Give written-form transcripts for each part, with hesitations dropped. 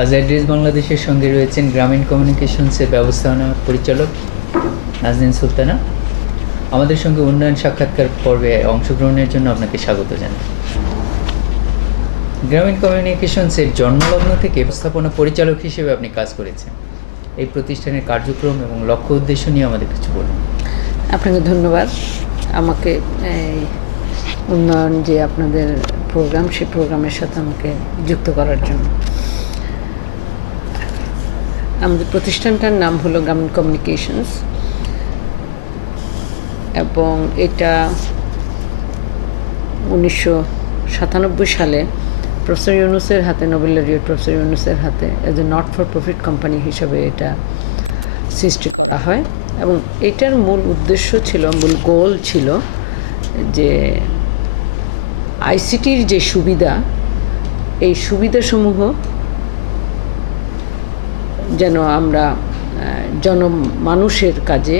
আজ অ্যাড্রেস বাংলাদেশের সঙ্গে রয়েছেন গ্রামীণ কমিউনিকেশনসের ব্যবস্থাপনা পরিচালক নাজনীন সুলতানা। আমাদের সঙ্গে উন্নয়ন সাক্ষাৎকার পর্বে অংশগ্রহণের জন্য আপনাকে স্বাগত জানাই। গ্রামীণ কমিউনিকেশনসের জন্মলগ্ন থেকে ব্যবস্থাপনা পরিচালক হিসেবে আপনি কাজ করেছেন। এই প্রতিষ্ঠানের কার্যক্রম এবং লক্ষ্য উদ্দেশ্য নিয়ে আমাদের কিছু বলুন। আপনাকে ধন্যবাদ আমাকে উন্নয়ন যে আপনাদের প্রোগ্রাম, সেই প্রোগ্রামের সাথে আমাকে যুক্ত করার জন্য। আমাদের প্রতিষ্ঠানটার নাম হলো গ্রামীণ কমিউনিকেশনস এবং এটা 1997 সালে প্রফেসর ইউনুসের হাতে, নোবেল লরিয়েট প্রফেসর ইউনুসের হাতে as a not for profit company হিসাবে এটা সৃষ্টি করা হয়। এবং এটার মূল উদ্দেশ্য ছিল, মূল গোল ছিল যে আইসিটির যে সুবিধা, এই সুবিধাসমূহ যেন আমরা মানুষের কাজে,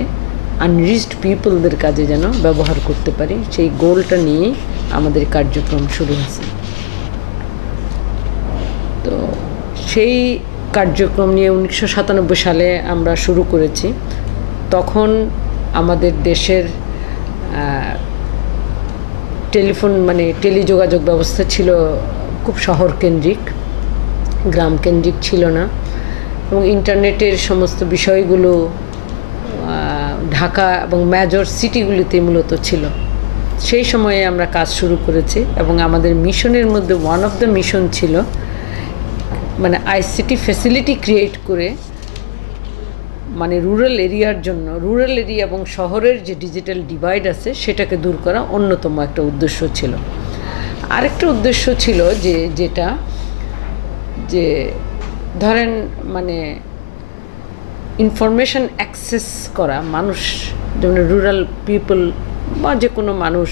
আনরিচড পিপলদের কাজে যেন ব্যবহার করতে পারি, সেই গোলটা নিয়েই আমাদের কার্যক্রম শুরু হয়েছে। তো সেই কার্যক্রম নিয়ে 1997 সালে আমরা শুরু করেছি। তখন আমাদের দেশের টেলিযোগাযোগ ব্যবস্থা ছিল খুব শহরকেন্দ্রিক, গ্রামকেন্দ্রিক ছিল না, এবং ইন্টারনেটের সমস্ত বিষয়গুলো ঢাকা এবং মেজর সিটিগুলিতে মূলত ছিল। সেই সময়ে আমরা কাজ শুরু করেছি এবং আমাদের মিশনের মধ্যে ওয়ান অফ দ্য মিশন ছিল আইসিটি ফ্যাসিলিটি ক্রিয়েট করে রুরাল এরিয়ার জন্য, রুরাল এরিয়া এবং শহরের যে ডিজিটাল ডিভাইড আছে সেটাকে দূর করা অন্যতম একটা উদ্দেশ্য ছিল। আরেকটা উদ্দেশ্য ছিল যেটা ধরেন ইনফরমেশন অ্যাক্সেস করা, মানুষ যেমন রুরাল পিপল বা যে কোনো মানুষ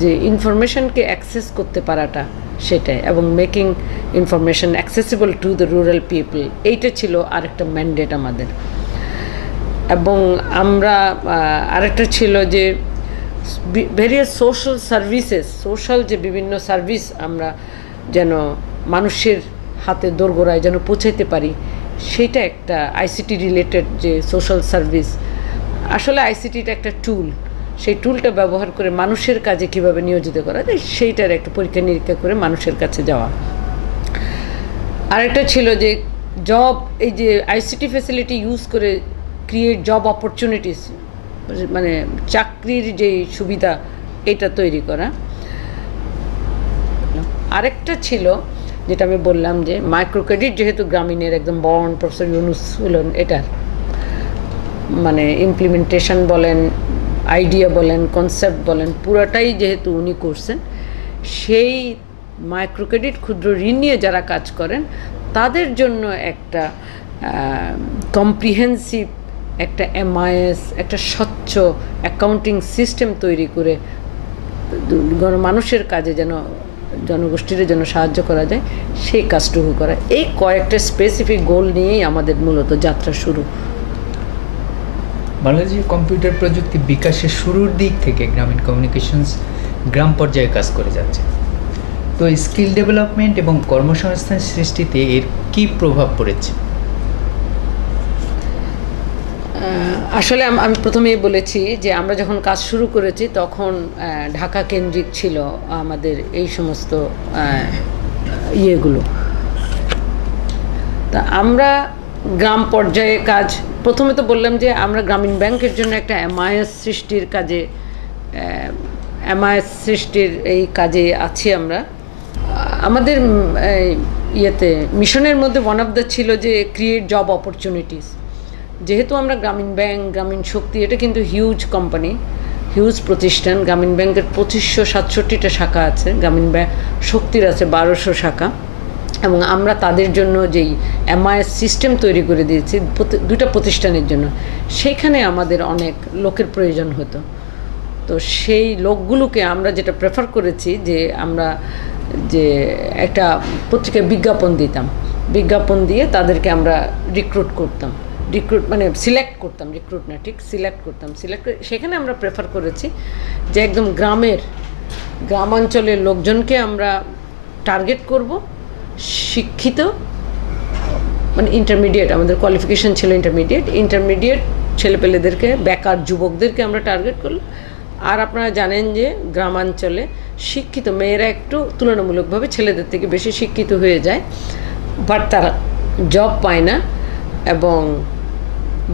যে ইনফরমেশনকে অ্যাক্সেস করতে পারাটা, সেটাই, এবং making information accessible to the rural people, এইটা ছিল আরেকটা ম্যান্ডেট আমাদের। এবং আমরা আরেকটা ছিল যে ভেরিয়াস সোশ্যাল সার্ভিসেস, সোশ্যাল যে বিভিন্ন সার্ভিস আমরা যেন মানুষের হাতে দোরগোড়ায় যেন পৌঁছাইতে পারি, সেইটা একটা আইসিটি রিলেটেড যে সোশ্যাল সার্ভিস। আসলে আইসিটিটা একটা টুল, সেই টুলটা ব্যবহার করে মানুষের কাজে কিভাবে নিয়োজিত করা যায় সেইটার একটা পরীক্ষা নিরীক্ষা করে মানুষের কাছে যাওয়া। আরেকটা ছিল যে জব, এই যে আইসিটি ফ্যাসিলিটি ইউজ করে ক্রিয়েট জব অপরচুনিটিস, চাকরির যে সুবিধা এটা তৈরি করা। আরেকটা ছিল যেটা আমি বললাম যে মাইক্রো ক্রেডিট, যেহেতু গ্রামীণের একদম বর্ন প্রফেসর ইউনুস হলেন, এটার ইমপ্লিমেন্টেশন বলেন, আইডিয়া বলেন, কনসেপ্ট বলেন, পুরাটাই যেহেতু উনি করছেন, সেই মাইক্রো ক্রেডিট, ক্ষুদ্র ঋণ নিয়ে যারা কাজ করেন তাদের জন্য একটা কম্প্রিহেন্সিভ একটা এমআইএস, একটা স্বচ্ছ অ্যাকাউন্টিং সিস্টেম তৈরি করে মানুষের কাজে যেন, জনগোষ্ঠীর জন্য সাহায্য করা যায়, সেই কাজটুকু করা। এই কয়েকটা স্পেসিফিক গোল নিয়েই আমাদের মূলত যাত্রা শুরু। বাংলাদেশের কম্পিউটার প্রযুক্তি বিকাশের শুরুর দিক থেকে গ্রামীণ কমিউনিকেশনস গ্রাম পর্যায়ে কাজ করে যাচ্ছে। তো স্কিল ডেভেলপমেন্ট এবং কর্মসংস্থান সৃষ্টিতে এর কী প্রভাব পড়েছে? আসলে আমি প্রথমেই বলেছি যে আমরা যখন কাজ শুরু করেছি তখন ঢাকা কেন্দ্রিক ছিল আমাদের এই সমস্ত ইয়েগুলো। তা আমরা গ্রাম পর্যায়ে কাজ, প্রথমে তো বললাম যে আমরা গ্রামীণ ব্যাংকের জন্য একটা এমআইএস সৃষ্টির কাজে, এমআইএস সৃষ্টির এই কাজে আছি আমরা। আমাদের মিশনের মধ্যে ওয়ান অফ দ্য ছিল যে ক্রিয়েট জব অপরচুনিটিস। যেহেতু আমরা গ্রামীণ ব্যাংক, গ্রামীণ শক্তি, এটা কিন্তু হিউজ কোম্পানি, হিউজ প্রতিষ্ঠান। গ্রামীণ ব্যাংকের 2567টা শাখা আছে, গ্রামীণ ব্যাংক শক্তির আছে 1200 শাখা, এবং আমরা তাদের জন্য যেই এমআইএস সিস্টেম তৈরি করে দিয়েছি দুটা প্রতিষ্ঠানের জন্য, সেইখানে আমাদের অনেক লোকের প্রয়োজন হতো। তো সেই লোকগুলোকে আমরা যেটা প্রেফার করেছি যে আমরা যে একটা পত্রিকায় বিজ্ঞাপন দিতাম, বিজ্ঞাপন দিয়ে তাদেরকে আমরা রিক্রুট করতাম, সিলেক্ট করতাম, রিক্রুট না, ঠিক সিলেক্ট করতাম। সিলেক্ট করে সেখানে আমরা প্রেফার করেছি যে একদম গ্রামাঞ্চলের লোকজনকে আমরা টার্গেট করব, শিক্ষিত মানে ইন্টারমিডিয়েট, আমাদের কোয়ালিফিকেশন ছিল ইন্টারমিডিয়েট ছেলেপেলেদেরকে, বেকার যুবকদেরকে আমরা টার্গেট করলাম। আর আপনারা জানেন যে গ্রামাঞ্চলে শিক্ষিত মেয়েরা একটু তুলনামূলকভাবে ছেলেদের থেকে বেশি শিক্ষিত হয়ে যায়, বাট তারা জব পায় না এবং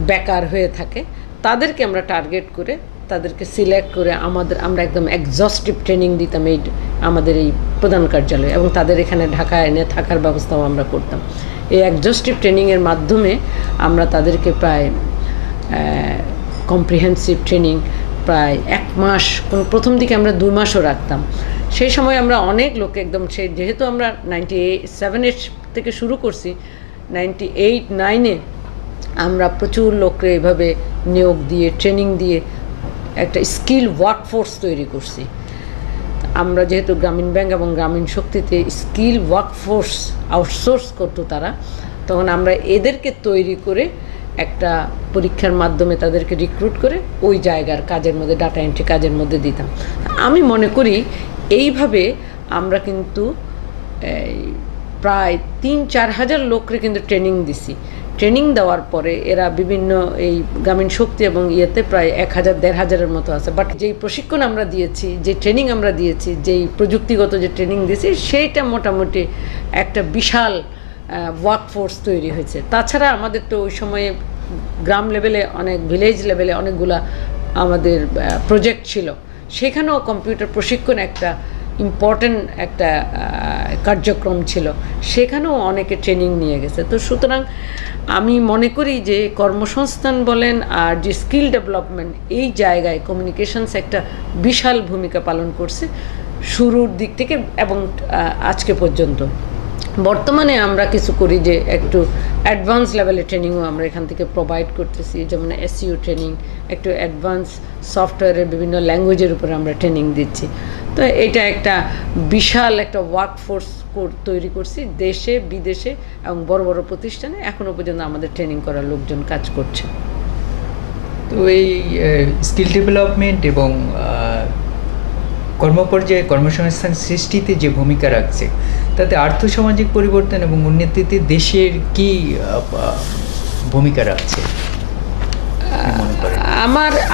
বেকার হয়ে থাকে। তাদেরকে আমরা টার্গেট করে তাদেরকে সিলেক্ট করে আমরা একদম এক্সস্টিভ ট্রেনিং দিতাম আমাদের এই প্রধান কার্যালয়ে, এবং তাদের এখানে ঢাকায় এনে থাকার ব্যবস্থাও আমরা করতাম। এই এক্সস্টিভ ট্রেনিংয়ের মাধ্যমে আমরা তাদেরকে প্রায় কম্প্রিহেন্সিভ ট্রেনিং প্রায় 1 মাস, প্রথম দিকে আমরা 2 মাসও রাখতাম। সেই সময় আমরা অনেক লোক একদম যেহেতু আমরা 97 থেকে শুরু করছি, 98-9-এ আমরা প্রচুর লোককে এইভাবে নিয়োগ দিয়ে ট্রেনিং দিয়ে একটা স্কিল ওয়ার্কফোর্স তৈরি করছি। আমরা যেহেতু গ্রামীণ ব্যাংক এবং গ্রামীণ শক্তিতে স্কিল ওয়ার্কফোর্স আউটসোর্স করতো তারা, তখন আমরা এদেরকে তৈরি করে একটা পরীক্ষার মাধ্যমে তাদেরকে রিক্রুট করে ওই জায়গার কাজের মধ্যে, ডাটা এন্ট্রি কাজের মধ্যে দিতাম। আমি মনে করি এইভাবে আমরা কিন্তু প্রায় 3-4 হাজার লোককে কিন্তু ট্রেনিং দিছি। ট্রেনিং দেওয়ার পরে এরা বিভিন্ন এই গ্রামীণ শক্তি এবং ইয়েতে প্রায় 1000-1500-এর মতো আছে। বাট যেই প্রশিক্ষণ আমরা দিয়েছি, যে ট্রেনিং আমরা দিয়েছি, যেই প্রযুক্তিগত যে ট্রেনিং দিয়েছি, সেইটা মোটামুটি একটা বিশাল ওয়ার্কফোর্স তৈরি হয়েছে। তাছাড়া আমাদের তো ওই সময়ে গ্রাম লেভেলে অনেক, ভিলেজ লেভেলে অনেকগুলা আমাদের প্রজেক্ট ছিল, সেখানেও কম্পিউটার প্রশিক্ষণ একটা ইম্পর্ট্যান্ট একটা কার্যক্রম ছিল, সেখানেও অনেকে ট্রেনিং নিয়ে গেছে। তো সুতরাং আমি মনে করি যে কর্মসংস্থান বলেন আর যে স্কিল ডেভেলপমেন্ট, এই জায়গায় কমিউনিকেশনস একটা বিশাল ভূমিকা পালন করছে শুরুর দিক থেকে এবং আজকে পর্যন্ত। বর্তমানে আমরা কিছু করি যে একটু অ্যাডভান্স লেভেলের ট্রেনিংও আমরা এখান থেকে প্রোভাইড করতেছি, যেমন এসইও ট্রেনিং, একটু অ্যাডভান্স সফটওয়্যারের বিভিন্ন ল্যাঙ্গুয়েজের উপরে আমরা ট্রেনিং দিচ্ছি। তো এটা একটা বিশাল একটা ওয়ার্কফোর্স তৈরি করছি দেশে বিদেশে এবং বড় বড় প্রতিষ্ঠানে। এখনও পর্যন্ত আমাদের ট্রেনিং করার লোকজন কাজ করছে। তো এই স্কিল ডেভেলপমেন্ট এবং কর্মপর্যায়ে কর্মসংস্থান সৃষ্টিতে যে ভূমিকা রাখছে, তাতে আর্থসামাজিক পরিবর্তন এবং উন্নতিতে দেশের কি ভূমিকা রাখছে মনে করেন?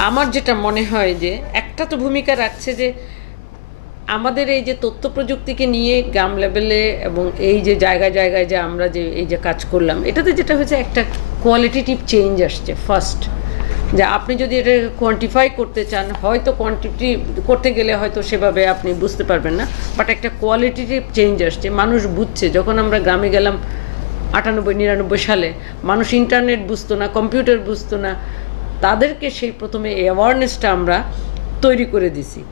আমার যেটা মনে হয় যে একটা তো ভূমিকা রাখছে যে আমাদের এই যে তথ্য প্রযুক্তিকে নিয়ে গ্রাম লেভেলে এবং এই যে জায়গায় জায়গায় যে আমরা যে এই যে কাজ করলাম, এটাতে যেটা হয়েছে একটা কোয়ালিটেটিভ চেঞ্জ আসছে। ফার্স্ট, যে আপনি যদি এটা কোয়ান্টিফাই করতে চান, হয়তো কোয়ান্টিটি করতে গেলে হয়তো সেভাবে আপনি বুঝতে পারবেন না, বাট একটা কোয়ালিটেটিভ চেঞ্জ আসছে। মানুষ বুঝছে, যখন আমরা গ্রামে গেলাম 98-99 সালে, মানুষ ইন্টারনেট বুঝতো না, কম্পিউটার বুঝতো না, তাদেরকে সেই প্রথমে অ্যাওয়ারনেসটা আমরা তৈরি করে দিছি।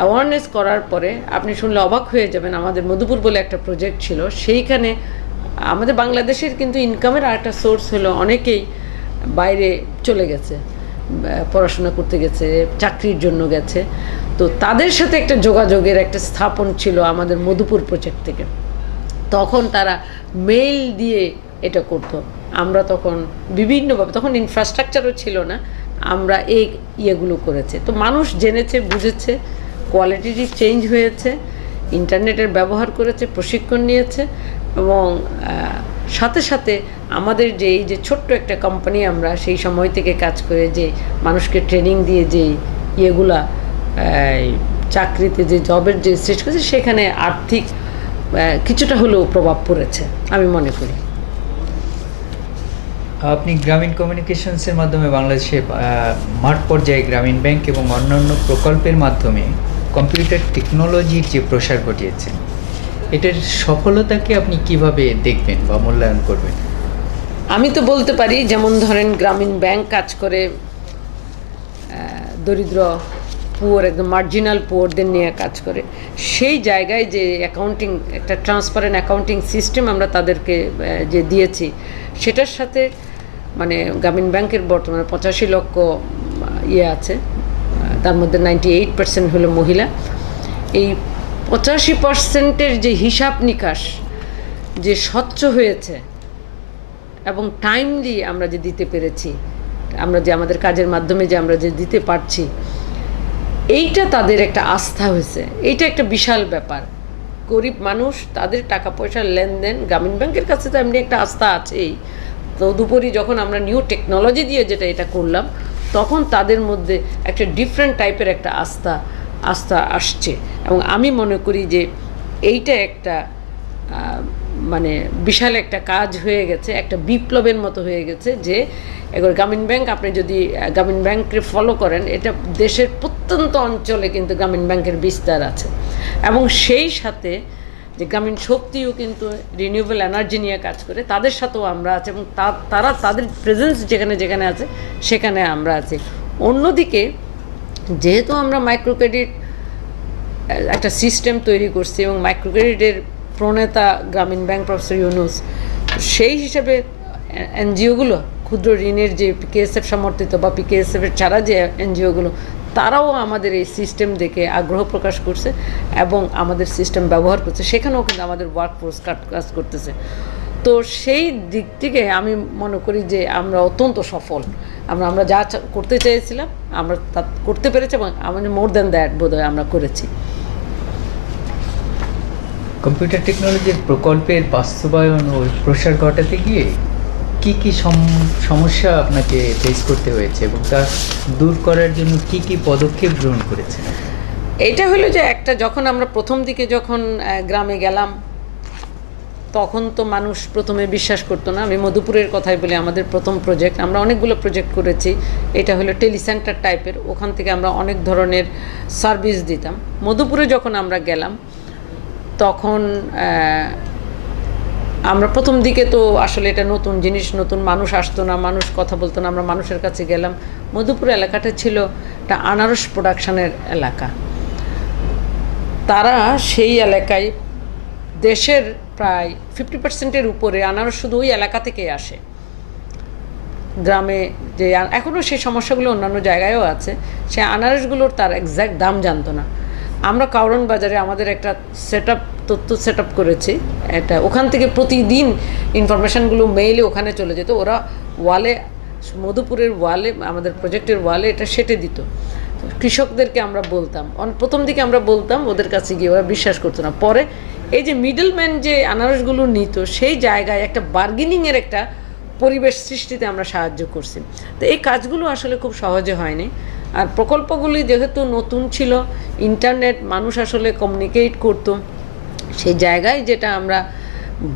অ্যাওয়ারনেস করার পরে আপনি শুনলে অবাক হয়ে যাবেন, আমাদের মধুপুর বলে একটা প্রজেক্ট ছিল, সেইখানে আমাদের বাংলাদেশের কিন্তু ইনকামের আরেকটা সোর্স হলো অনেকেই বাইরে চলে গেছে, পড়াশোনা করতে গেছে, চাকরির জন্য গেছে। তো তাদের সাথে একটা যোগাযোগের একটা স্থাপন ছিল আমাদের মধুপুর প্রজেক্ট থেকে। তখন তারা মেইল দিয়ে এটা করতো। আমরা তখন বিভিন্নভাবে, তখন ইনফ্রাস্ট্রাকচারও ছিল না, আমরা এই ইয়েগুলো করেছে। তো মানুষ জেনেছে, বুঝেছে, কোয়ালিটিটি চেঞ্জ হয়েছে, ইন্টারনেটের ব্যবহার করেছে, প্রশিক্ষণ নিয়েছে এবং সাথে সাথে আমাদের যে এই যে ছোট্ট একটা কোম্পানি আমরা সেই সময় থেকে কাজ করে যে মানুষকে ট্রেনিং দিয়ে যে ইয়েগুলা চাকরিতে যে জবের যে সৃষ্টি করেছে, সেখানে আর্থিক কিছুটা হলেও প্রভাব পড়েছে আমি মনে করি। আপনি গ্রামীণ কমিউনিকেশনসের মাধ্যমে বাংলাদেশে মাঠ পর্যায়ে গ্রামীণ ব্যাংক এবং অন্যান্য প্রকল্পের মাধ্যমে কম্পিউটার টেকনোলজির যে প্রসার ঘটিয়েছেন, এটার সফলতাকে আপনি কিভাবে দেখবেন বা মূল্যায়ন করবেন? আমি তো বলতে পারি, যেমন ধরেন গ্রামীণ ব্যাংক কাজ করে দরিদ্র পুয়ার, একদম মার্জিনাল পুয়ারদের নিয়ে কাজ করে। সেই জায়গায় যে অ্যাকাউন্টিং, একটা ট্রান্সপারেন্ট অ্যাকাউন্টিং সিস্টেম আমরা তাদেরকে যে দিয়েছি, সেটার সাথে মানে গ্রামীণ ব্যাংকের বর্তমানে 85 লক্ষ ইয়ে আছে, তার মধ্যে 98% হলো মহিলা। এই 85%-এর যে হিসাব নিকাশ যে স্বচ্ছ হয়েছে এবং টাইমলি আমরা যে দিতে পেরেছি, আমরা যে আমাদের কাজের মাধ্যমে যে আমরা যে দিতে পারছি, এইটা তাদের একটা আস্থা হয়েছে। এইটা একটা বিশাল ব্যাপার। গরিব মানুষ তাদের টাকা পয়সার লেনদেন গ্রামীণ ব্যাংকের কাছে তো এমনি একটা আস্থা আছেই, তদুপরি যখন আমরা নিউ টেকনোলজি দিয়ে যেটা এটা করলাম তখন তাদের মধ্যে একটা ডিফারেন্ট টাইপের একটা আস্থা আসছে। এবং আমি মনে করি যে এইটা একটা মানে বিশাল একটা কাজ হয়ে গেছে, একটা বিপ্লবের মতো হয়ে গেছে। যে এবার গ্রামীণ ব্যাংক, আপনি যদি গ্রামীণ ব্যাংককে ফলো করেন, এটা দেশের প্রত্যন্ত অঞ্চলে কিন্তু গ্রামীণ ব্যাংকের বিস্তার আছে। এবং সেই সাথে যে গ্রামীণ শক্তিও কিন্তু রিনিউয়েবল এনার্জি নিয়ে কাজ করে, তাদের সাথেও আমরা আছি এবং তারা তাদের প্রেজেন্স যেখানে যেখানে আছে সেখানে আমরা আছি। অন্যদিকে যেহেতু আমরা মাইক্রো ক্রেডিট একটা সিস্টেম তৈরি করছি এবং মাইক্রো ক্রেডিটের প্রণেতা গ্রামীণ ব্যাংক প্রফেসর ইউনুস, সেই হিসাবে এনজিওগুলো, ক্ষুদ্র ঋণের যে পিকেএসএফ সমর্থিত বা পিকেএসএফের ছাড়া যে এনজিওগুলো, তারাও আমাদের এই সিস্টেম দেখে আগ্রহ প্রকাশ করছে এবং আমাদের সিস্টেম ব্যবহার করছে। সেখানেও কিন্তু আমাদের ওয়ার্কফোর্স কাজ করতেছে। তো সেই দিক থেকে আমি মনে করি যে আমরা অত্যন্ত সফল। আমরা যা করতে চেয়েছিলাম আমরা তা করতে পেরেছি এবং আমাদের মোর দ্যান দ্যাট বোধহয় আমরা করেছি। কম্পিউটার টেকনোলজির প্রকল্পের বাস্তবায়ন ও প্রসার ঘটাতে গিয়ে কি সমস্যা আপনাকে ফেস করতে হয়েছে এবং তা দূর করার জন্য কি পদক্ষেপ গ্রহণ করেছেন? এটা হলো যে একটা, যখন আমরা প্রথম দিকে যখন গ্রামে গেলাম তখন তো মানুষ প্রথমে বিশ্বাস করতো না। আমি মধুপুরের কথাই বলি, আমাদের প্রথম প্রজেক্ট, আমরা অনেকগুলো প্রজেক্ট করেছি, এটা হলো টেলিসেন্টার টাইপের। ওখান থেকে আমরা অনেক ধরনের সার্ভিস দিতাম। মধুপুরে যখন আমরা গেলাম তখন আমরা প্রথম দিকে তো আসলে এটা নতুন জিনিস, নতুন মানুষ আসতো না, মানুষ কথা বলতো না। আমরা মানুষের কাছে গেলাম। মধুপুর এলাকাটা ছিল একটা আনারস প্রোডাকশনের এলাকা। তারা সেই এলাকায় দেশের প্রায় 50% উপরে আনারস শুধু ওই এলাকা থেকে আসে। গ্রামে যে এখনও সেই সমস্যাগুলো অন্যান্য জায়গায়ও আছে, সে আনারসগুলোর তার এক্স্যাক্ট দাম জানতো না। আমরা কাউরন বাজারে আমাদের একটা তথ্য সেট আপ করেছি, এটা ওখান থেকে প্রতিদিন ইনফরমেশানগুলো মেইলে ওখানে চলে যেত। ওরা ওয়ালে, মধুপুরের ওয়ালে, আমাদের প্রজেক্টের ওয়ালে এটা সেটে দিত। কৃষকদেরকে আমরা বলতাম, প্রথম দিকে আমরা বলতাম, ওদের কাছে গিয়ে ওরা বিশ্বাস করতো না। পরে এই যে মিডলম্যান যে আনারসগুলো নিত, সেই জায়গায় একটা বার্গেনিংয়ের একটা পরিবেশ সৃষ্টিতে আমরা সাহায্য করছি। তো এই কাজগুলো আসলে খুব সহজে হয়নি। আর প্রকল্পগুলি যেহেতু নতুন ছিল, ইন্টারনেট, মানুষ আসলে কমিউনিকেট করতো, সেই জায়গায় যেটা আমরা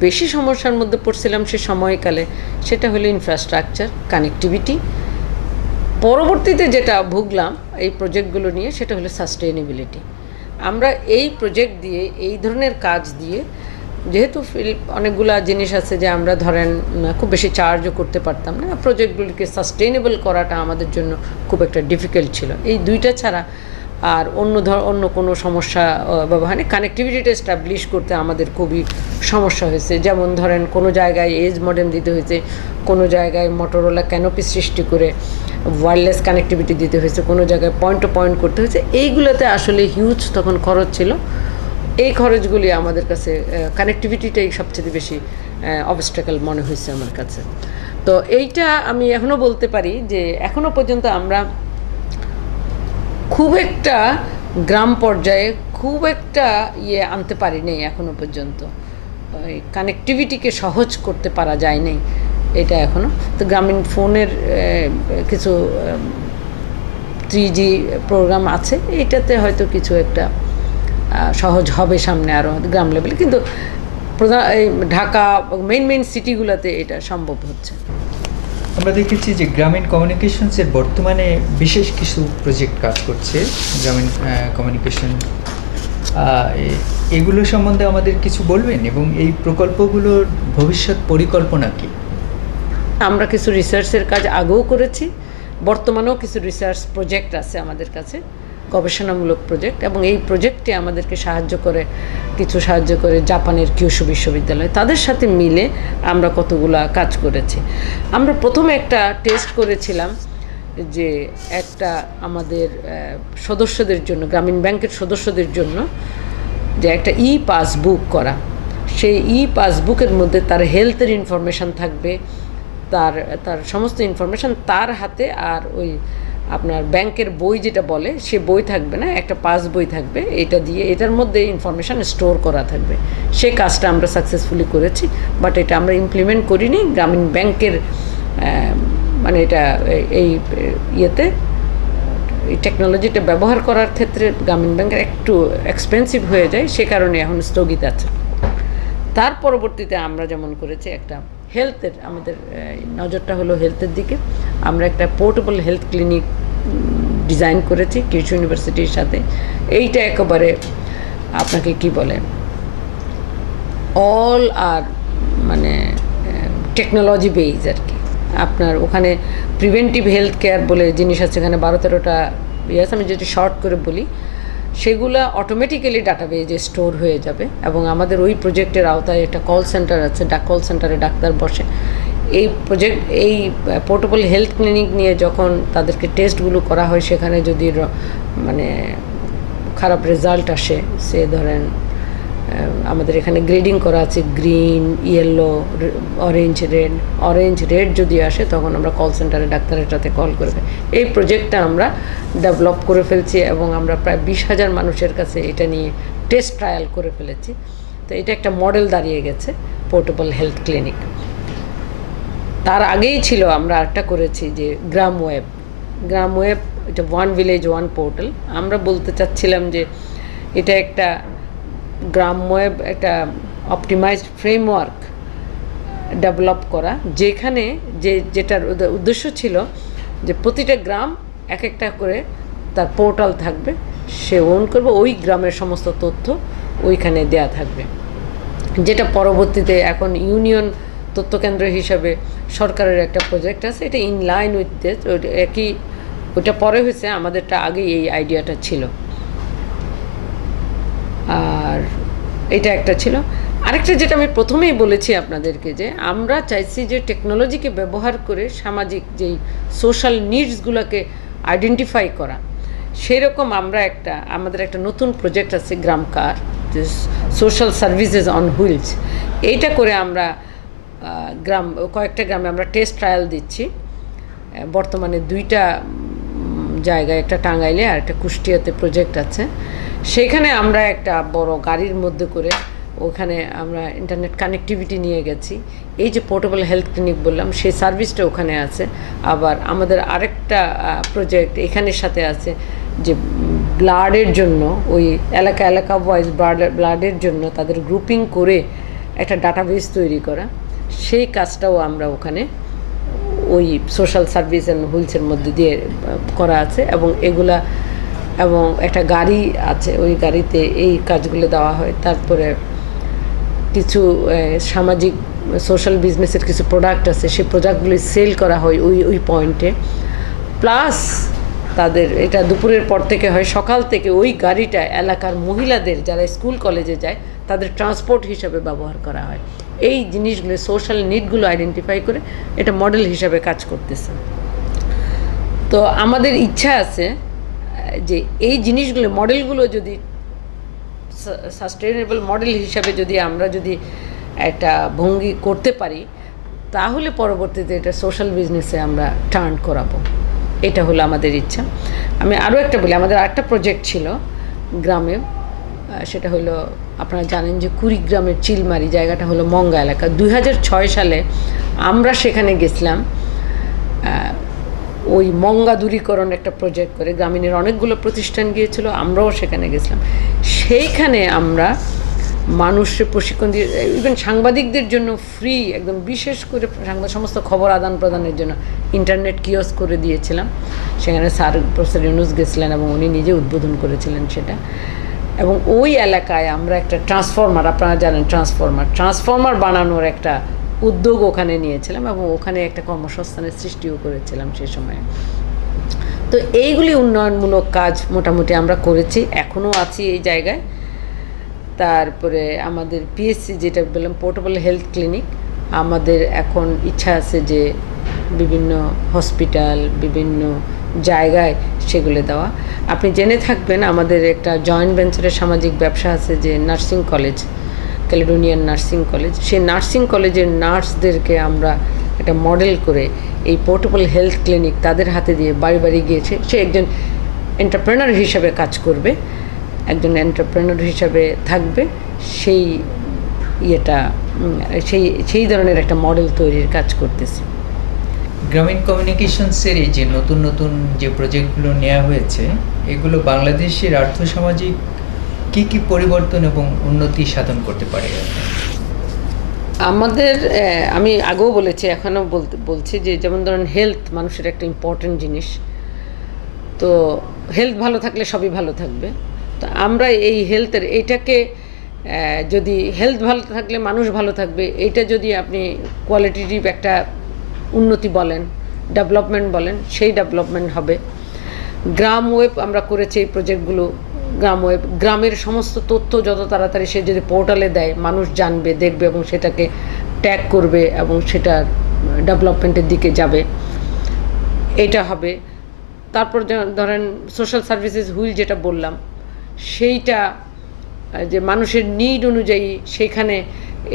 বেশি সমস্যার মধ্যে পড়ছিলাম সে সময়কালে, সেটা হলো ইনফ্রাস্ট্রাকচার, কানেক্টিভিটি। পরবর্তীতে যেটা ভুগলাম এই প্রজেক্টগুলো নিয়ে, সেটা হলো সাস্টেইনেবিলিটি। আমরা এই প্রজেক্ট দিয়ে, এই ধরনের কাজ দিয়ে, যেহেতু অনেকগুলো জিনিস আছে যে আমরা ধরেন খুব বেশি চার্জও করতে পারতাম না, প্রজেক্টগুলিকে সাস্টেইনেবল করাটা আমাদের জন্য খুব একটা ডিফিকাল্ট ছিল। এই দুইটা ছাড়া আর অন্য কোনো সমস্যা ব্যবহারে কানেক্টিভিটিটা এস্টাবলিশ করতে আমাদের খুবই সমস্যা হয়েছে। যেমন ধরেন কোনো জায়গায় এজ মডেম দিতে হয়েছে, কোনো জায়গায় মোটরোলা ক্যানোপি সৃষ্টি করে ওয়্যারলেস কানেক্টিভিটি দিতে হয়েছে, কোনো জায়গায় পয়েন্ট টু পয়েন্ট করতে হয়েছে। এইগুলোতে আসলে হিউজ তখন খরচ ছিল। এই খরচগুলি আমাদের কাছে, কানেক্টিভিটিটাই সবচেয়ে বেশি অবস্ট্রাকল মনে হয়েছে আমার কাছে। তো এইটা আমি এখনও বলতে পারি যে এখনও পর্যন্ত আমরা খুব একটা গ্রাম পর্যায়ে খুব একটা আনতে পারিনি এখনও পর্যন্ত। ওই কানেক্টিভিটিকে সহজ করতে পারা যায়নি এটা এখনও। তো গ্রামীণ ফোনের কিছু 3G প্রোগ্রাম আছে, এইটাতে হয়তো কিছু একটা সহজ হবে সামনে আরও গ্রাম লেভেলে, কিন্তু এই ঢাকা মেইন সিটিগুলোতে এটা সম্ভব হচ্ছে। আমরা দেখেছি যে গ্রামীণ কমিউনিকেশনসের বর্তমানে বিশেষ কিছু প্রজেক্ট কাজ করছে, গ্রামীণ কমিউনিকেশন, এগুলো সম্বন্ধে আমাদের কিছু বলবেন এবং এই প্রকল্পগুলোর ভবিষ্যৎ পরিকল্পনা কী? আমরা কিছু রিসার্চের কাজ আগেও করেছি, বর্তমানেও কিছু রিসার্চ প্রজেক্ট আছে আমাদের কাছে, গবেষণামূলক প্রজেক্ট, এবং এই প্রজেক্টে আমাদেরকে সাহায্য করে জাপানের কিয়োশু বিশ্ববিদ্যালয়। তাদের সাথে মিলে আমরা কতগুলা কাজ করেছি। আমরা প্রথমে একটা টেস্ট করেছিলাম যে একটা আমাদের সদস্যদের জন্য, গ্রামীণ ব্যাংকের সদস্যদের জন্য যে একটা পাসবুক করা। সেই পাসবুকের মধ্যে তার হেলথের ইনফরমেশান থাকবে, তার সমস্ত ইনফরমেশান তার হাতে, আর ওই আপনার ব্যাংকের বই যেটা বলে সে বই থাকবে না, একটা পাস বই থাকবে, এটা দিয়ে এটার মধ্যে ইনফরমেশান স্টোর করা থাকবে। সে কাজটা আমরা সাকসেসফুলি করেছি, বাট এটা আমরা ইমপ্লিমেন্ট করিনি। গ্রামীণ ব্যাংকের মানে এটা এই ইয়েতে এই টেকনোলজিটা ব্যবহার করার ক্ষেত্রে গ্রামীণ ব্যাংকের একটু এক্সপেন্সিভ হয়ে যায়, সে কারণে এখন স্থগিত আছে। তার পরবর্তীতে আমরা যেমন করেছি একটা হেলথের, আমাদের নজরটা হলো হেলথের দিকে। আমরা একটা পোর্টেবল হেলথ ক্লিনিক ডিজাইন করেছি কৃষি ইউনিভার্সিটির সাথে। এইটা একেবারে আপনাকে কি বলে, অল আর মানে টেকনোলজি বেজ আর কি। আপনার ওখানে প্রিভেন্টিভ হেলথ কেয়ার বলে জিনিস আছে, এখানে 12-13টা ইয়ে আছে, আমি যদি শর্ট করে বলি, সেগুলো অটোমেটিক্যালি ডাটাবেজে স্টোর হয়ে যাবে। এবং আমাদের ওই প্রজেক্টের আওতায় একটা কল সেন্টার আছে, কল সেন্টারে ডাক্তার বসে। এই পোর্টেবল হেলথ ক্লিনিক নিয়ে যখন তাদেরকে টেস্টগুলো করা হয়, সেখানে যদি মানে খারাপ রেজাল্ট আসে, সে ধরেন আমাদের এখানে গ্রেডিং করা আছে গ্রিন, ইয়েলো, অরেঞ্জ রেড যদি আসে, তখন আমরা কল সেন্টারে ডাক্তারের সাথে কল করবে। এই প্রজেক্টটা আমরা ডেভেলপ করে ফেলছি এবং আমরা প্রায় 20,000 মানুষের কাছে এটা নিয়ে টেস্ট ট্রায়াল করে ফেলেছি। তো এটা একটা মডেল দাঁড়িয়ে গেছে পোর্টেবল হেলথ ক্লিনিক। তার আগেই ছিল আমরা একটা করেছি যে গ্রাম ওয়েব, এটা ওয়ান ভিলেজ ওয়ান পোর্টাল। আমরা বলতে চাচ্ছিলাম যে এটা একটা গ্রাম ওয়েব, একটা অপটিমাইজড ফ্রেমওয়ার্ক ডেভেলপ করা, যেখানে যেটার উদ্দেশ্য ছিল যে প্রতিটা গ্রাম এক একটা করে তার পোর্টাল থাকবে, সে ওন করবে, ওই গ্রামের সমস্ত তথ্য ওইখানে দেয়া থাকবে। যেটা পরবর্তীতে এখন ইউনিয়ন তথ্যকেন্দ্র হিসাবে সরকারের একটা প্রজেক্ট আছে, এটা ইন লাইন উইথ দিস, ওইটা পরে হয়েছে, আমাদেরটা আগেই এই আইডিয়াটা ছিল। আর এটা একটা ছিল। আরেকটা যেটা আমি প্রথমেই বলেছি আপনাদেরকে, যে আমরা চাইছি যে টেকনোলজিকে ব্যবহার করে সামাজিক যেই সোশ্যাল নিডসগুলোকে আইডেন্টিফাই করা। সেরকম আমাদের একটা নতুন প্রজেক্ট আছে গ্রাম কার, যে সোশ্যাল সার্ভিসেস অন হুইলস। এইটা করে আমরা কয়েকটা গ্রামে আমরা টেস্ট ট্রায়াল দিচ্ছি। বর্তমানে 2টা জায়গায়, একটা টাঙ্গাইলে আর একটা কুষ্টিয়াতে প্রজেক্ট আছে। সেখানে আমরা একটা বড় গাড়ির মধ্যে করে ওখানে আমরা ইন্টারনেট কানেক্টিভিটি নিয়ে গেছি। এই যে পোর্টেবল হেলথ ক্লিনিক বললাম, সেই সার্ভিসটা ওখানে আছে। আবার আমাদের আরেকটা প্রজেক্ট এখানের সাথে আছে, যে ব্লাডের জন্য ওই এলাকা ওয়াইজ ব্লাডের জন্য তাদের গ্রুপিং করে একটা ডাটাবেস তৈরি করা। সেই কাজটাও আমরা ওখানে ওই সোশ্যাল সার্ভিস অ্যান্ড হুইলসের মধ্যে দিয়ে করা আছে। এবং একটা গাড়ি আছে, ওই গাড়িতে এই কাজগুলো দেওয়া হয়। তারপরে কিছু সামাজিক সোশ্যাল বিজনেসের কিছু প্রোডাক্ট আছে, সেই প্রোডাক্টগুলি সেল করা হয় ওই পয়েন্টে। প্লাস তাদের এটা দুপুরের পর থেকে হয়, সকাল থেকে ওই গাড়িটা এলাকার মহিলাদের যারা স্কুল কলেজে যায় তাদের ট্রান্সপোর্ট হিসাবে ব্যবহার করা হয়। এই জিনিসগুলো সোশ্যাল নিডগুলো আইডেন্টিফাই করে এটা মডেল হিসাবে কাজ করতেছে। তো আমাদের ইচ্ছা আছে যে এই জিনিসগুলো, মডেলগুলো যদি সাস্টেইনেবল মডেল হিসাবে আমরা যদি একটা ভঙ্গি করতে পারি, তাহলে পরবর্তীতে এটা সোশ্যাল বিজনেসে আমরা টার্ন করাবো। এটা হলো আমাদের ইচ্ছা। আমি আরও একটা বলি, আমাদের আরেকটা প্রজেক্ট ছিল গ্রামে, সেটা হলো আপনারা জানেন যে কুড়িগ্রামের চিলমারি জায়গাটা হলো মঙ্গা এলাকা। 2006 সালে আমরা সেখানে গেছিলাম ওই মঙ্গা দূরীকরণ একটা প্রজেক্ট করে। গ্রামীণের অনেকগুলো প্রতিষ্ঠান গিয়েছিল, আমরাও সেখানে গেছিলাম। সেইখানে আমরা মানুষের প্রশিক্ষণ দিয়ে, ইভেন সাংবাদিকদের জন্য ফ্রি, একদম বিশেষ করে সমস্ত খবর আদান প্রদানের জন্য ইন্টারনেট কিওস্ক করে দিয়েছিলাম। সেখানে স্যার প্রফেসর ইউনুস গেছিলেন এবং উনি নিজে উদ্বোধন করেছিলেন সেটা। এবং ওই এলাকায় আমরা একটা ট্রান্সফরমার, আপনারা জানেন ট্রান্সফরমার বানানোর একটা উদ্যোগ ওখানে নিয়েছিলাম এবং ওখানে একটা কর্মসংস্থানের সৃষ্টিও করেছিলাম সে সময়ে। তো এইগুলি উন্নয়নমূলক কাজ মোটামুটি আমরা করেছি, এখনও আছি এই জায়গায়। তারপরে আমাদের পিএসসি যেটা বললাম পোর্টেবল হেলথ ক্লিনিক, আমাদের এখন ইচ্ছা আছে যে বিভিন্ন হসপিটাল, বিভিন্ন জায়গায় সেগুলো দেওয়া। আপনি জেনে থাকবেন আমাদের একটা জয়েন্ট ভেঞ্চারের সামাজিক ব্যবসা আছে, যে nursing college, Caledonian nursing college. সেই নার্সিং কলেজের নার্সদেরকে আমরা একটা মডেল করে এই পোর্টেবল হেলথ ক্লিনিক তাদের হাতে দিয়ে বাড়ি বাড়ি গিয়েছে। সে একজন এন্টারপ্রেনার হিসাবে কাজ করবে, একজন এন্টারপ্রেনার হিসাবে থাকবে, সেই ইয়েটা সেই ধরনের একটা মডেল তৈরির কাজ করতেছে। গ্রামীণ কমিউনিকেশনসের এই যে নতুন নতুন যে প্রজেক্টগুলো নেওয়া হয়েছে, এগুলো বাংলাদেশের আর্থসামাজিক কী কী পরিবর্তন এবং উন্নতি সাধন করতে পারে? আমাদের আমি আগেও বলেছি, এখনও বলছি যে যেমন ধরেন হেলথ মানুষের একটা ইম্পর্টেন্ট জিনিস। তো হেলথ ভালো থাকলে সবই ভালো থাকবে। তো আমরা এই হেলথের এইটাকে যদি হেলথ ভালো থাকলে মানুষ ভালো থাকবে, এইটা যদি আপনি কোয়ালিটেটিভ একটা উন্নতি বলেন, ডেভেলপমেন্ট বলেন, সেই ডেভেলপমেন্ট হবে। গ্রাম ওয়েব আমরা করেছি এই প্রজেক্টগুলো। গ্রাম ওয়েব, গ্রামের সমস্ত তথ্য যত তাড়াতাড়ি সে যদি পোর্টালে দেয়, মানুষ জানবে, দেখবে এবং সেটাকে ট্যাগ করবে এবং সেটার ডেভেলপমেন্টের দিকে যাবে, এটা হবে। তারপর ধরেন সোশ্যাল সার্ভিসেস হুইল যেটা বললাম, সেইটা যে মানুষের নিড অনুযায়ী সেইখানে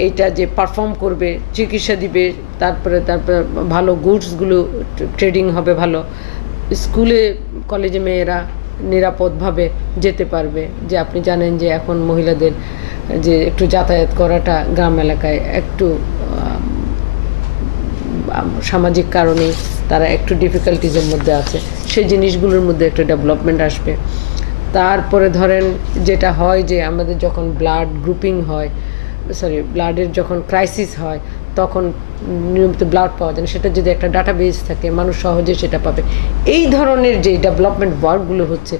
এইটা যে পারফর্ম করবে, চিকিৎসা দিবে, তারপরে ভালো গুডসগুলো ট্রেডিং হবে, ভালো স্কুলে কলেজে মেয়েরা নিরাপদভাবে যেতে পারবে। যে আপনি জানেন যে এখন মহিলাদের যে একটু যাতায়াত করাটা গ্রাম এলাকায় একটু সামাজিক কারণে তারা একটু ডিফিকাল্টিজের মধ্যে আছে, সেই জিনিসগুলোর মধ্যে একটা ডেভেলপমেন্ট আসবে। তারপরে ধরেন যেটা হয় যে আমাদের যখন ব্লাড গ্রুপিং হয়, ব্লাডের যখন ক্রাইসিস হয়, তখন নিয়মিত ব্লাড পাওয়া যায় না, সেটা যদি একটা ডাটাবেস থাকে মানুষ সহজে সেটা পাবে। এই ধরনের যে ডেভেলপমেন্ট ওয়ার্কগুলো হচ্ছে,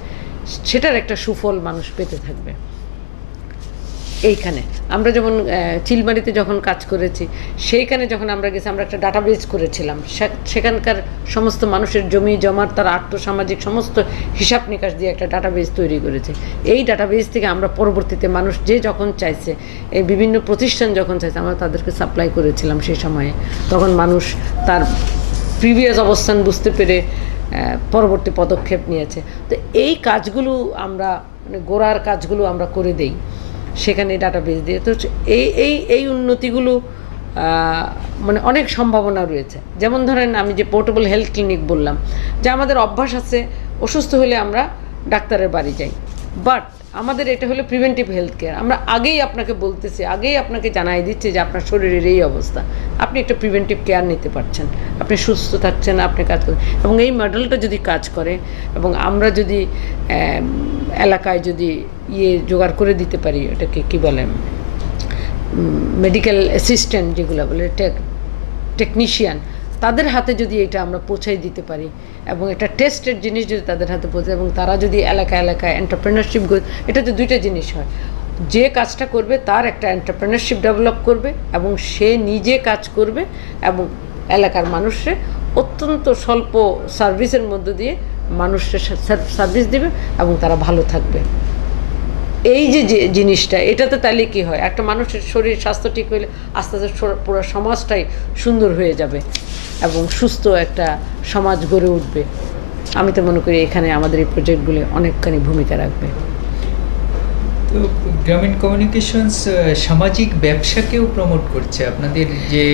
সেটার একটা সুফল মানুষ পেতে থাকবে। এইখানে আমরা যেমন চিলমারিতে যখন কাজ করেছি, সেইখানে যখন আমরা গেছি, আমরা একটা ডাটাবেস করেছিলাম। সেখানকার সমস্ত মানুষের জমি জমার, তার আর্থসামাজিক সমস্ত হিসাব নিকাশ দিয়ে একটা ডাটাবেস তৈরি করেছে। এই ডাটাবেস থেকে আমরা পরবর্তীতে মানুষ যে যখন চাইছে, এই বিভিন্ন প্রতিষ্ঠান যখন চাইছে, আমরা তাদেরকে সাপ্লাই করেছিলাম সেই সময়ে। তখন মানুষ তার প্রিভিয়াস অবস্থান বুঝতে পেরে পরবর্তী পদক্ষেপ নিয়েছে। তো এই কাজগুলো আমরা গোড়ার কাজগুলো আমরা করে দেই সেখানে ডাটাবেস দিয়ে। তো এই উন্নতিগুলো মানে অনেক সম্ভাবনা রয়েছে। যেমন ধরেন আমি যে পোর্টেবল হেলথ ক্লিনিক বললাম, যে আমাদের অভ্যাস আছে অসুস্থ হলে আমরা ডাক্তারের বাড়ি যাই, বাট আমাদের এটা হলো প্রিভেন্টিভ হেলথ কেয়ার। আমরা আগেই আপনাকে বলতেছি, আগেই আপনাকে জানাই দিচ্ছি যে আপনার শরীরের এই অবস্থা, আপনি একটা প্রিভেন্টিভ কেয়ার নিতে পারছেন, আপনি সুস্থ থাকছেন, আপনি কাজ করেন। এবং এই মডেলটা যদি কাজ করে এবং আমরা যদি এলাকায় যদি জোগাড় করে দিতে পারি, এটাকে কী বলে, মেডিকেল অ্যাসিস্ট্যান্ট যেগুলো বলে, টেকনিশিয়ান, তাদের হাতে যদি এটা আমরা পৌঁছাই দিতে পারি এবং এটা টেস্টেড জিনিস যদি তাদের হাতে পৌঁছায়, এবং তারা যদি এলাকায় এন্টারপ্রেনারশিপ, এটা তো দুইটা জিনিস হয়। যে কাজটা করবে তার একটা এন্টারপ্রেনারশিপ ডেভেলপ করবে এবং সে নিজে কাজ করবে এবং এলাকার মানুষে অত্যন্ত স্বল্প সার্ভিসের মধ্য দিয়ে মানুষের সার্ভিস দিবে এবং তারা ভালো থাকবে। এই যে জিনিসটা, এটাতে তাহলে কী হয়, একটা মানুষের শরীর স্বাস্থ্য ঠিক হলে আস্তে আস্তে পুরো সমাজটাই সুন্দর হয়ে যাবে এবং সুস্থ একটা সমাজ গড়ে উঠবে। আমি তো মনে করি এখানে আমাদের এই প্রজেক্টগুলি অনেকখানি ভূমিকা রাখবে। তো গ্রামীণ কমিউনিকেশনস সামাজিক ব্যবসাকেও প্রমোট করছে। আপনাদের যে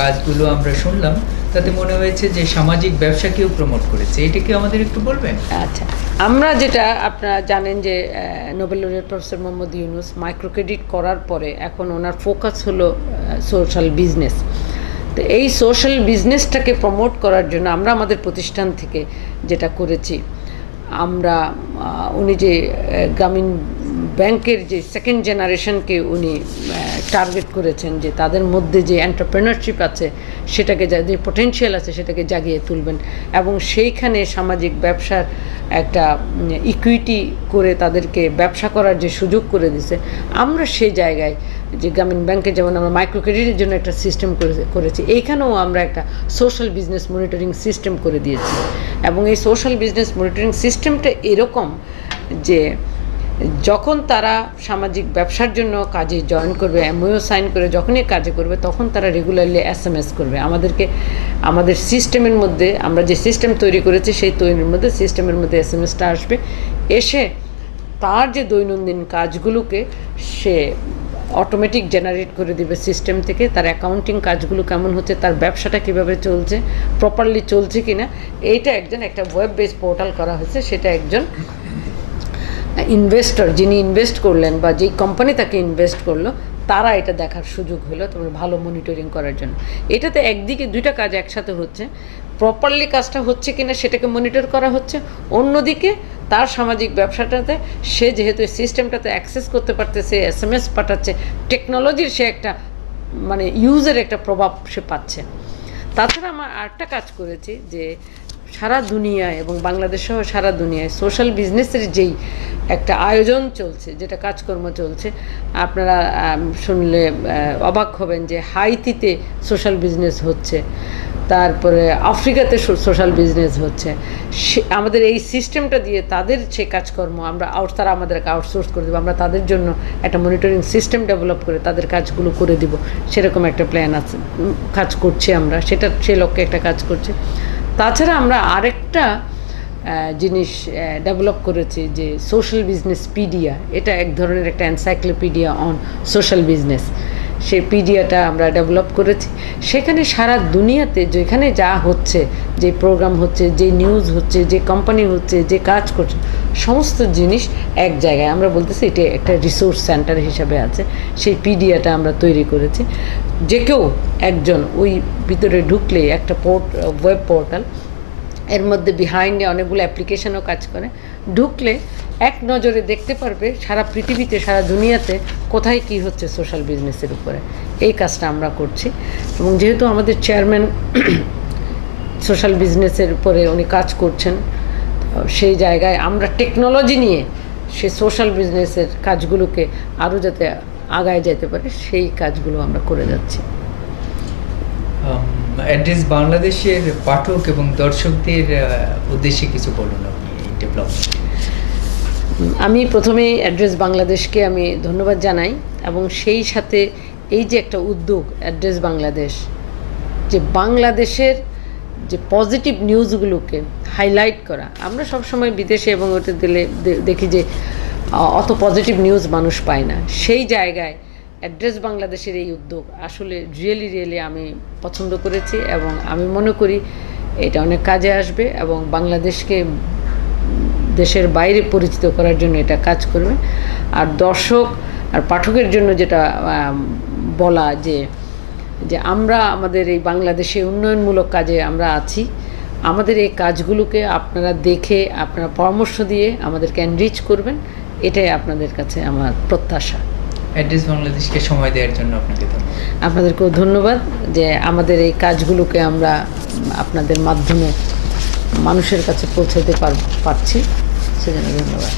কাজগুলো আমরা শুনলাম, তাতে মনে হয়েছে যে সামাজিক ব্যবসাকেও প্রমোট করেছে। এটা কি আমাদের একটু বলবেন? আচ্ছা, আমরা যেটা আপনারা জানেন যে Nobel laureate professor Mohammad Yunus micro credit করার পরে এখন ওনার ফোকাস হলো সোশ্যাল বিজনেস। তো এই সোশ্যাল বিজনেসটাকে প্রমোট করার জন্য আমরা আমাদের প্রতিষ্ঠান থেকে যেটা করেছি, আমরা উনি যে গ্রামীণ ব্যাংকের যে সেকেন্ড জেনারেশনকে উনি টার্গেট করেছেন, যে তাদের মধ্যে যে এন্টারপ্রেনারশিপ আছে সেটাকে, যে পটেনশিয়াল আছে সেটাকে জাগিয়ে তুলবেন এবং সেইখানে সামাজিক ব্যবসার একটা ইকুইটি করে তাদেরকে ব্যবসা করার যে সুযোগ করে দিছে। আমরা সেই জায়গায় যে গ্রামীণ ব্যাংকে যেমন আমরা মাইক্রো ক্রেডিটের জন্য একটা সিস্টেম করেছি, এইখানেও আমরা একটা সোশ্যাল বিজনেস মনিটরিং সিস্টেম করে দিয়েছি। এবং এই সোশ্যাল বিজনেস মনিটরিং সিস্টেমটা এরকম যে যখন তারা সামাজিক ব্যবসার জন্য কাজে জয়েন করবে, এমওইউ সাইন করে যখনই কাজে করবে, তখন তারা রেগুলারলি এসএমএস করবে আমাদেরকে। আমাদের সিস্টেমের মধ্যে আমরা যে সিস্টেম তৈরি করেছি, সেই তৈরির মধ্যে সিস্টেমের মধ্যে এসএমএসটা আসবে, এসে তার যে দৈনন্দিন কাজগুলোকে সে অটোমেটিক জেনারেট করে দিবে সিস্টেম থেকে, তার অ্যাকাউন্টিং কাজগুলো কেমন হচ্ছে, তার ব্যবসাটা কীভাবে চলছে, প্রপারলি চলছে কি না, এইটা একটা ওয়েব বেস পোর্টাল করা হয়েছে। সেটা একজন ইনভেস্টর যিনি ইনভেস্ট করলেন বা যেই কোম্পানি তাকে ইনভেস্ট করলো তারা এটা দেখার সুযোগ হলো তোমার ভালো মনিটরিং করার জন্য। এটাতে একদিকে দুইটা কাজ একসাথে হচ্ছে, প্রপারলি কাজটা হচ্ছে কিনা সেটাকে মনিটর করা হচ্ছে, অন্যদিকে তার সামাজিক ব্যবসাটাতে সে যেহেতু এই সিস্টেমটাতে অ্যাক্সেস করতে পারতেছে, SMS পাঠাচ্ছে, টেকনোলজির সে একটা মানে ইউজের একটা প্রভাব সে পাচ্ছে। তাছাড়া আমরা আরেকটা কাজ করেছি যে সারা দুনিয়ায় এবং বাংলাদেশ সহ সারা দুনিয়ায় সোশ্যাল বিজনেসের যেই একটা আয়োজন চলছে, যেটা কাজকর্ম চলছে, আপনারা শুনলে অবাক হবেন যে হাইতিতে সোশ্যাল বিজনেস হচ্ছে, তারপরে আফ্রিকাতে সোশ্যাল বিজনেস হচ্ছে। আমাদের এই সিস্টেমটা দিয়ে তাদের সে কাজকর্ম তারা আমাদেরকে আউটসোর্স করে দেবো, আমরা তাদের জন্য একটা মনিটরিং সিস্টেম ডেভেলপ করে তাদের কাজগুলো করে দিব, সেরকম একটা প্ল্যান আছে, কাজ করছি আমরা, সে লক্ষ্যে একটা কাজ করছে। তাছাড়া আমরা আরেকটা জিনিস ডেভেলপ করেছি যে সোশ্যাল বিজনেস পিডিয়া, এটা এক ধরনের একটা এনসাইক্লোপিডিয়া অন সোশ্যাল বিজনেস। সেই পিডিয়াটা আমরা ডেভেলপ করেছি, সেখানে সারা দুনিয়াতে যেখানে যা হচ্ছে, যে প্রোগ্রাম হচ্ছে, যে নিউজ হচ্ছে, যে কোম্পানি হচ্ছে, যে কাজ করছে, সমস্ত জিনিস এক জায়গায়, আমরা বলতেছি এটা একটা রিসোর্স সেন্টার হিসাবে আছে। সেই পিডিয়াটা আমরা তৈরি করেছি, যে কেউ একজন ওই ভিতরে ঢুকলে একটা ওয়েব পোর্টাল, এর মধ্যে বিহাইন্ডে অনেকগুলো অ্যাপ্লিকেশনও কাজ করে, ঢুকলে এক নজরে দেখতে পারবে সারা পৃথিবীতে, সারা দুনিয়াতে কোথায় কি হচ্ছে সোশ্যাল বিজনেসের উপরে। এই কাজটা আমরা করছি। এবং যেহেতু আমাদের চেয়ারম্যান সোশ্যাল বিজনেসের উপরে উনি কাজ করছেন, সেই জায়গায় আমরা টেকনোলজি নিয়ে সেই সোশ্যাল বিজনেসের কাজগুলোকে আরও যাতে আগায় যেতে পারে সেই কাজগুলো আমরা করে যাচ্ছি। অ্যাড্রেস বাংলাদেশের পাঠক এবং দর্শকদের উদ্দেশ্যে কিছু বলুন আপনি এই ডেভেলপমেন্ট। আমি প্রথমেই অ্যাড্রেস বাংলাদেশকে আমি ধন্যবাদ জানাই, এবং সেই সাথে এই যে একটা উদ্যোগ অ্যাড্রেস বাংলাদেশ, যে বাংলাদেশের যে পজিটিভ নিউজগুলোকে হাইলাইট করা। আমরা সবসময় বিদেশে এবং ওটা দিলে দেখি যে অত পজিটিভ নিউজ মানুষ পায় না, সেই জায়গায় অ্যাড্রেস বাংলাদেশের এই উদ্যোগ আসলে রিয়েলি আমি পছন্দ করেছি, এবং আমি মনে করি এটা অনেক কাজে আসবে এবং বাংলাদেশকে দেশের বাইরে পরিচিত করার জন্য এটা কাজ করবে। আর দর্শক আর পাঠকের জন্য যেটা বলা যে আমরা আমাদের এই বাংলাদেশে উন্নয়নমূলক কাজে আমরা আছি, আমাদের এই কাজগুলোকে আপনারা দেখে আপনারা পরামর্শ দিয়ে আমাদেরকে এনরিচ করবেন, এটাই আপনাদের কাছে আমার প্রত্যাশা। অ্যাড্রেস বাংলাদেশকে সময় দেওয়ার জন্য আপনাকে ধন্যবাদ। আপনাদেরকেও ধন্যবাদ যে আমাদের এই কাজগুলোকে আমরা আপনাদের মাধ্যমে মানুষের কাছে পৌঁছাতে পারছি, সেজন্য ধন্যবাদ।